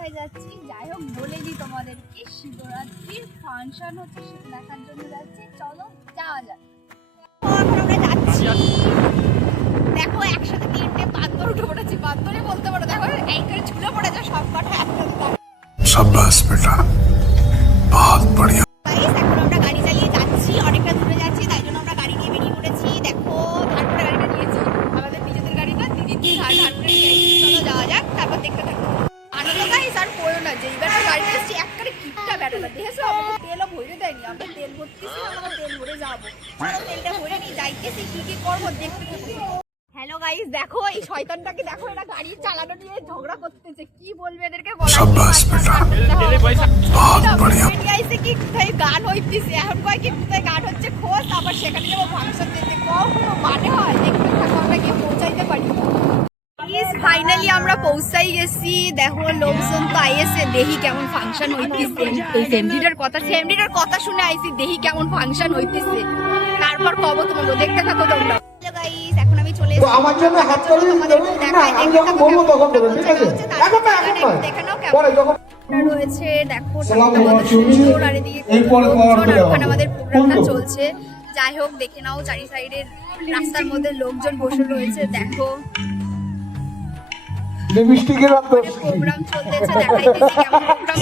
কোথায় যাচ্ছি যাই হোক বলে দিই তোমাদেরকে, শিবরাত্রির ফাংশন হচ্ছে সেটা দেখার জন্য যাচ্ছি। চলো যাওয়া যাক। এখন আমরা যাচ্ছি, দেখো একসাথে তিনটে বান্দর উঠে পড়েছি, বান্দরই বলতে পারো। দেখো এই করে ঝুলে পড়েছে সব কটা একসাথে। শাবাশ বেটা, বহুত বড়িয়া। গাইস এখন আমরা গাড়ি চালিয়ে যাচ্ছি, অনেকটা দূরে যাচ্ছি, তাই জন্য আমরা গাড়ি নিয়ে বেরিয়ে পড়েছি। দেখো ধার করে গাড়িটা নিয়েছি, আমাদের নিজেদের গাড়িটা দিদি ধার করে নিয়েছি। চলো যাওয়া যাক, তারপর দেখতে থাকো। আনন্দ গাইস আর করো না, যেইবার গাড়িতে এসেছি একবারে কিপটা বেটাটা দেখেছো, আমাকে তেলও ভরে দেয়নি। আমরা তেল ভরতেছি, আমরা তেল ভরে যাবো। চলো তেলটা ভরে নিয়ে যাইতেছি, কি কি করবো দেখতে থাকো। হ্যালো গাইস, দেখো এই শয়তানটাকে দেখো, এটা গাড়ি চালানো নিয়ে ঝগড়া করতেছে। কি বলবে এদেরকে বলা, কি কোথায় গান হইতেছে, এখন কয় কি কোথায় গান হচ্ছে খোঁজ, আবার সেখানে যাবো ফাংশন দিতে। কোনো মানে হয়, দেখতে থাকো আমরা গিয়ে পৌঁছাইতে পারি। ফাইনালি আমরা পৌঁছাই গেছি। দেখো লোকজন তো আইএসে, দেখি কেমন ফাংশন হইতেছে। ফ্যামিলিটার কথা শুনে আইছি, দেখি কেমন ফাংশন হইতেছে, তারপর কবো তোমাকে। দেখতে থাকো তোমরা। গাইস এখন আমি চলে এসেছি, আমার জন্য হাত করে দেখাই, আমি যখন বলবো তখন দেবে, ঠিক আছে? এখন না, এখন না, দেখে নাও কেমন রয়েছে। দেখো সুন্দর, আর এদিকে ওখানে আমাদের প্রোগ্রামটা চলছে। যাই হোক দেখে নাও, চারি সাইডের রাস্তার মধ্যে লোকজন বসে রয়েছে। দেখো প্রোগ্রাম চলতেছে, দেখাইতেছি কেমন প্রোগ্রাম।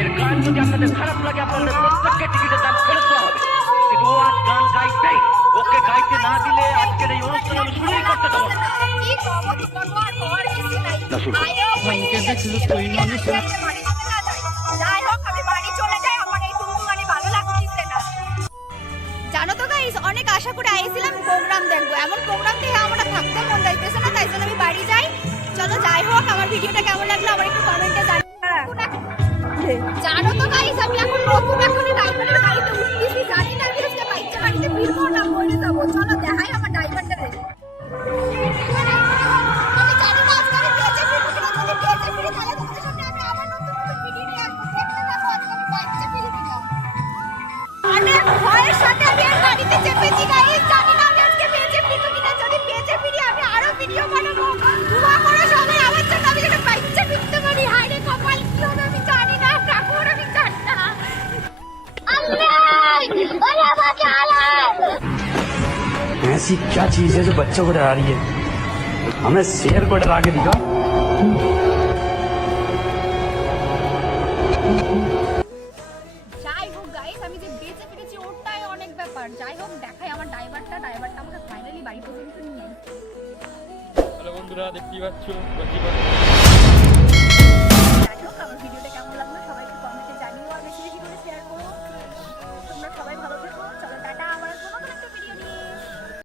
এর গান যদি আপনাদের খারাপ লাগে, আপনাদের প্রত্যেককে টিকিটের দাম ফেরত দেওয়া হবে। কিন্তু ও আজ গান গাইতেই, ওকে গাইতে না দিলে আজকের এই অনুষ্ঠান আমি শুরুই করতে দেবো না। জানো তো গাইস, অনেক আশা করে আইছিলাম প্রোগ্রাম দেখবো, এমন প্রোগ্রাম দেখে আমার থাকতে মন চাইতেছে না, তাই জন্য আমি বাড়ি যাই। চলো যাই হোক, আমার ভিডিওটা কেমন লাগলো আমার একটু কমেন্টে জানো তো গাইস, আমি এখন নতুন এখনই ড্রাইভারের গাড়িতে উঠতেছি, জানি না আমি আজকে বাইকটা বাড়িতে ফিরবো না মরে যাবো। চলো দেখাই আমার ড্রাইভারটা রে। আমি জানি না আজকে আমি বেঁচে ফিরবো কিনা, যদি বেঁচে ফিরি তাহলে তোমাদের সামনে আমি আবার নতুন ভিডিও নিয়ে আসবো। দেখতে থাকো আজকে আমি বাইকটা ফিরে দিলাম। অনেক ভয়ের সাথে আমি আর গাড়িতে চেপেছি গাইস, জানি না আমি আজকে বেঁচে ফিরবো কিনা, যদি বেঁচে ফিরি আমি আরো ভিডিও বানাবো। দোয়া করো সবাই আমার জন্য, আমি যেন বাইকটা ফিরতে পারি। হায় রে কপাল, কি হবে আমি জানি না, ঠাকুর আমি জানি না। ऐसी क्या चीज है जो बच्चों को डरा रही है? हमें शेर को डरा के दिखा। যাই হোক গাইস, আমি যে বেঁচে ফিরেছি ওটাই অনেক ব্যাপার। যাই হোক দেখাই আমার ড্রাইভারটা আমাকে ফাইনালি বাড়ি পর্যন্ত নিয়ে আসছে। হ্যালো বন্ধুরা, দেখতেই পাচ্ছ